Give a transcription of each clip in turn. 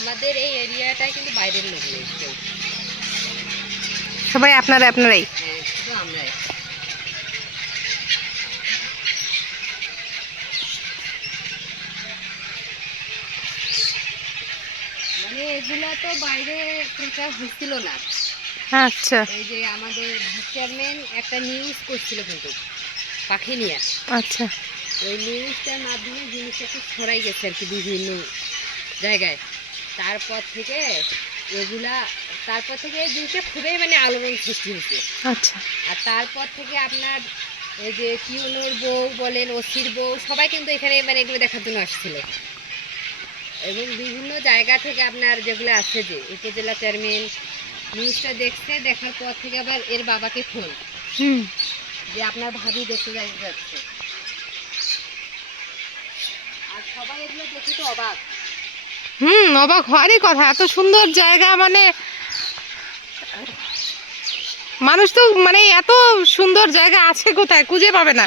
আমাদের এই এরিয়াটায় কিন্তু বাইরের লোক নেই কেউ, সবাই আপনারাই। হ্যাঁ শুধু আমরাই। মানে এগুলা তো বাইরে প্রচার হচ্ছিল না। আচ্ছা এই যে আমাদের ভাইস চেয়ারম্যান একটা নিউজ করছিল কিন্তু পাখি নিয়ে, আচ্ছা। ওই নিউজটার মাধ্যমে জিনিসটা একটু ছড়াই গেছে আর কি বিভিন্ন জায়গায়। তারপর থেকে এগুলা, তারপর থেকে এই জিনিসটা খুবই মানে আলোড়ন সৃষ্টি হয়েছে। আচ্ছা আর তারপর থেকে আপনার এই যে পিওনোর বউ বলেন, ওসির বউ, সবাই কিন্তু এখানে মানে এগুলো দেখার জন্য আসছিল। এবং বিভিন্ন জায়গা থেকে আপনার যেগুলো আছে, যে উপজেলা চেয়ারম্যান নিউজটা দেখছে, দেখার পর থেকে আবার এর বাবাকে ফোন, হুম যে আপনার ভাবি দেখতে যাচ্ছে। আর সবাই এগুলো দেখে তো অবাক। অবাক হওয়ারই কথা, এত সুন্দর জায়গা, মানে মানুষ তো মানে এত সুন্দর জায়গা আছে কোথায় খুঁজে পাবে না। না,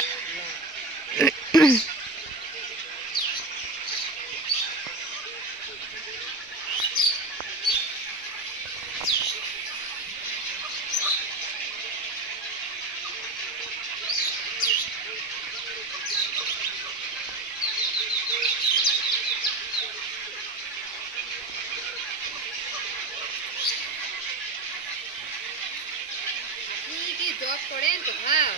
আপনি কি জব করেন কোথাও?